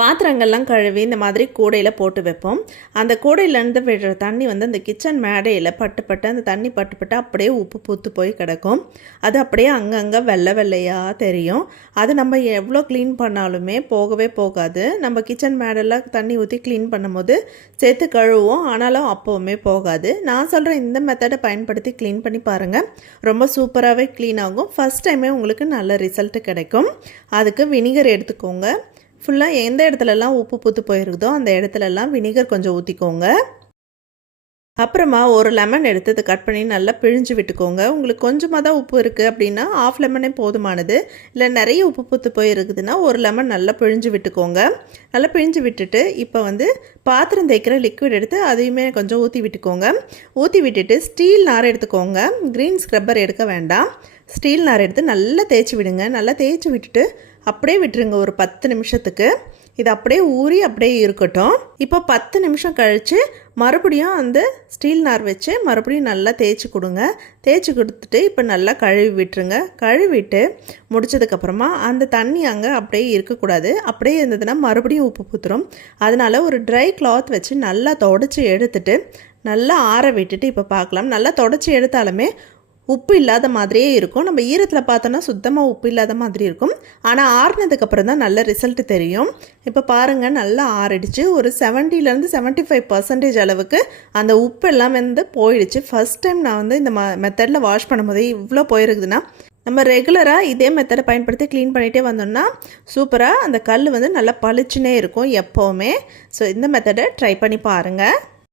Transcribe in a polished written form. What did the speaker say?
பாத்திரங்கள்லாம் கழுவி இந்த மாதிரி கூடையில் போட்டு வைப்போம். அந்த கூடையிலேருந்து விடுற தண்ணி வந்து அந்த கிச்சன் மேடையில் பட்டு அந்த தண்ணி பட்டு அப்படியே உப்பு பூத்து போய் கிடக்கும். அது அப்படியே அங்கங்கே வெள்ளை வெள்ளையாக தெரியும். அது நம்ம எவ்வளோ க்ளீன் பண்ணாலுமே போகவே போகாது. நம்ம கிச்சன் மேடெல்லாம் தண்ணி ஊற்றி க்ளீன் பண்ணும்போது சேர்த்து கழுவோம், ஆனாலும் அப்போவுமே போகாது. நான் சொல்கிற இந்த மெத்தடை பயன்படுத்தி க்ளீன் பண்ணி பாருங்கள், ரொம்ப சூப்பராகவே க்ளீன் ஆகும். ஃபஸ்ட் டைமே உங்களுக்கு நல்ல ரிசல்ட்டு கிடைக்கும். அதுக்கு வினிகர் எடுத்துக்கோங்க. ஃபுல்லாக எந்த இடத்துலலாம் உப்பு பூத்து போயிருக்குதோ அந்த இடத்துலலாம் வினிகர் கொஞ்சம் ஊற்றிக்கோங்க. அப்புறமா ஒரு லெமன் எடுத்து அதை கட் பண்ணி நல்லா பிழிஞ்சு விட்டுக்கோங்க. உங்களுக்கு கொஞ்சமாக தான் உப்பு இருக்குது அப்படின்னா ஆஃப் லெமனே போதுமானது. இல்லை நிறைய உப்பு பூத்து போயிருக்குதுன்னா ஒரு லெமன் நல்லா பிழிஞ்சு விட்டுக்கோங்க. நல்லா பிழிஞ்சு விட்டுட்டு இப்போ வந்து பாத்திரம் தேய்க்கிற லிக்விட் எடுத்து அதையுமே கொஞ்சம் ஊற்றி விட்டுக்கோங்க. ஊற்றி விட்டுட்டு ஸ்டீல் நார் எடுத்துக்கோங்க. க்ரீன் ஸ்க்ரப்பர் எடுக்க வேண்டாம். ஸ்டீல் நார் எடுத்து நல்லா தேய்ச்சி விடுங்க. நல்லா தேய்ச்சி விட்டுட்டு அப்படியே விட்டுருங்க ஒரு 10 நிமிஷத்துக்கு. இது அப்படியே ஊறி அப்படியே இருக்கட்டும். இப்போ 10 நிமிஷம் கழித்து மறுபடியும் அந்த ஸ்டீல் நார் வச்சு மறுபடியும் நல்லா தேய்ச்சி கொடுங்க. தேய்ச்சி கொடுத்துட்டு இப்போ நல்லா கழுவி விட்டுருங்க. கழுவிட்டு முடிச்சதுக்கப்புறமா அந்த தண்ணி அங்கே அப்படியே இருக்கக்கூடாது. அப்படியே இருந்ததுன்னா மறுபடியும் உப்பு பூத்துரும். அதனால் ஒரு ட்ரை கிளாத் வச்சு நல்லா தொடச்சி எடுத்துட்டு நல்லா ஆற விட்டுட்டு இப்போ பார்க்கலாம். நல்லா தொடச்சி எடுத்தாலுமே உப்பு இல்லாத மாதிரியே இருக்கும். நம்ம ஈரத்தில் பார்த்தோன்னா சுத்தமாக உப்பு இல்லாத மாதிரி இருக்கும். ஆனால் ஆறுனதுக்கப்புறம் தான் நல்ல ரிசல்ட் தெரியும். இப்போ பாருங்கள், நல்லா ஆறிடுச்சு. ஒரு 70-75% 75% அளவுக்கு அந்த உப்பு எல்லாம் வந்து போயிடுச்சு. ஃபஸ்ட் டைம் நான் வந்து இந்த மெத்தடில் வாஷ் பண்ணும்போதே இவ்வளோ போயிருக்குதுன்னா, நம்ம ரெகுலராக இதே மெத்தடை பயன்படுத்தி க்ளீன் பண்ணிகிட்டே வந்தோம்னா சூப்பராக அந்த கல் வந்து நல்லா பளிச்சுனே இருக்கும் எப்போவுமே. ஸோ இந்த மெத்தடை ட்ரை பண்ணி பாருங்கள்.